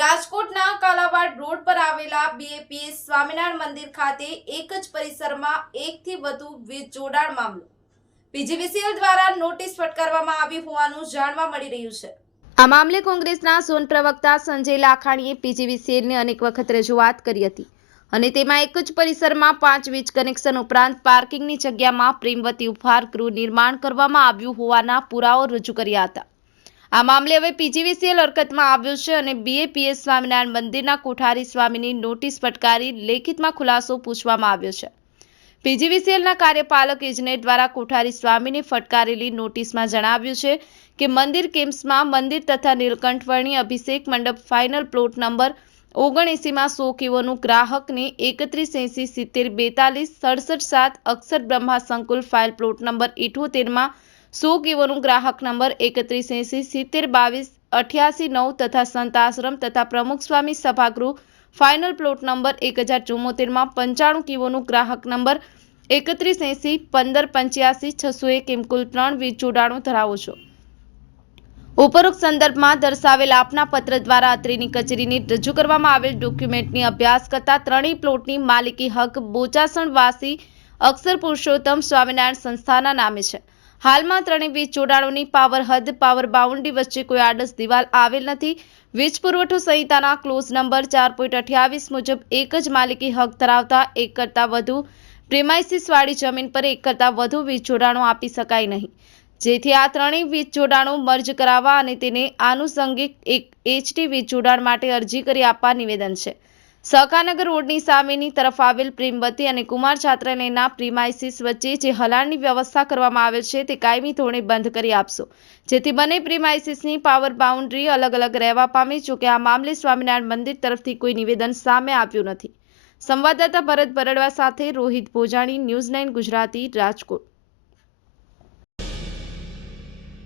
રાજકોટના કાલાવાડ રોડ પર આવેલા બીએપીએસ સ્વામિનારાયણ મંદિર ખાતે એક જ પરિસરમાં એકથી વધુ વીજ જોડાણ મામલો પીજીવીસીએલ દ્વારા નોટિસ ફટકારવામાં આવી હોવાનું જાણવા મળી રહ્યું છે। આ મામલે કોંગ્રેસના ઝોન પ્રવક્તા સંજય લાખાણીએ પીજીવીસીએલને અનેક વખત રજૂઆત કરી હતી અને તેમાં એક જ પરિસરમાં 5 વીજ કનેક્શન ઉપરાંત પાર્કિંગની જગ્યામાં પ્રેમવતી ઉપહાર ગૃહ નિર્માણ કરવામાં આવ્યું હોવાના પુરાવો રજૂ કર્યા હતા। આ મામલે હવે પીજીવીસીએલ હરકતમાં આવ્યું છે અને બીએપીએસ સ્વામિનારાયણ મંદિરના કોઠારી સ્વામીની નોટિસ ફટકારી લેખિતમાં ખુલાસો પૂછવામાં આવ્યો છે। પીજીવીસીએલના કાર્યપાલક ઇજનેર દ્વારા કોઠારી સ્વામીને ફટકારેલી નોટિસમાં જણાવ્યું છે કે મંદિર કેમ્પસમાં મંદિર તથા નીલકંઠવર્ણી અભિષેક મંડપ ફાઇનલ પ્લોટ નંબર 79માં 100 કિલોનું ગ્રાહકને 3180 70 42 67 7 અક્ષર બ્રહ્મા સંકુલ ફાઇલ પ્લોટ નંબર 78માં 100 કિલોનું ગ્રાહક નંબર 3180 70 22 88 9 તથા સંત આશ્રમ તથા પ્રમુખ સ્વામી સભાગૃહ ફાઇનલ પ્લોટ નંબર 1074માં 95 કિલોનું ગ્રાહક નંબર 3180 15 85 601 એમ કુલ 3 વીજ જોડાણો ધરાવો છો। ઉપરોક્ત સંદર્ભમાં દર્શાવેલ આપના પત્ર દ્વારા અત્રેની કચેરીને રજૂ કરવામાં આવેલ ડોક્યુમેન્ટની અભ્યાસ કરતા ત્રણેય પ્લોટની માલિકી હક બોચાસણ વાસી અક્ષર પુરુષોત્તમ સ્વામિનારાયણ સંસ્થાના નામે છે। હાલમાં ત્રણેય વીજ જોડાણોની પાવર હદ પાવર બાઉન્ડ્રી વચ્ચે કોઈ આડસ દિવાલ આવેલ નથી। વીજ પુરવઠો સંહિતાના ક્લોઝ નંબર 4.28 મુજબ એક જ માલિકી હક ધરાવતા એક કરતાં વધુ પ્રિમાઇસીસવાળી જમીન પર એક કરતાં વધુ વીજ જોડાણો આપી શકાય નહીં, જેથી આ ત્રણેય વીજ જોડાણો મર્જ કરાવવા અને તેને આનુષંગિક એક એચટી વીજ જોડાણ માટે અરજી કરી આપવા નિવેદન છે। સહકારનગર રોડની સામેની તરફ આવેલ પ્રેમવતી અને કુમાર છાત્રાલયના પ્રિમાઇસીસ વચ્ચે જે હલાળની વ્યવસ્થા કરવામાં આવેલ છે તે કાયમી ધોરણે બંધ કરી આપશો, જેથી બંને પ્રિમાઇસીસની પાવર બાઉન્ડ્રી અલગ અલગ રહેવા પામી। જોકે આ મામલે સ્વામિનારાયણ મંદિર તરફથી કોઈ નિવેદન સામે આવ્યું નથી। સંવાદદાતા ભરત બરડવા સાથે રોહિત ભોજાણી, ન્યૂઝ 9 ગુજરાતી, રાજકોટ।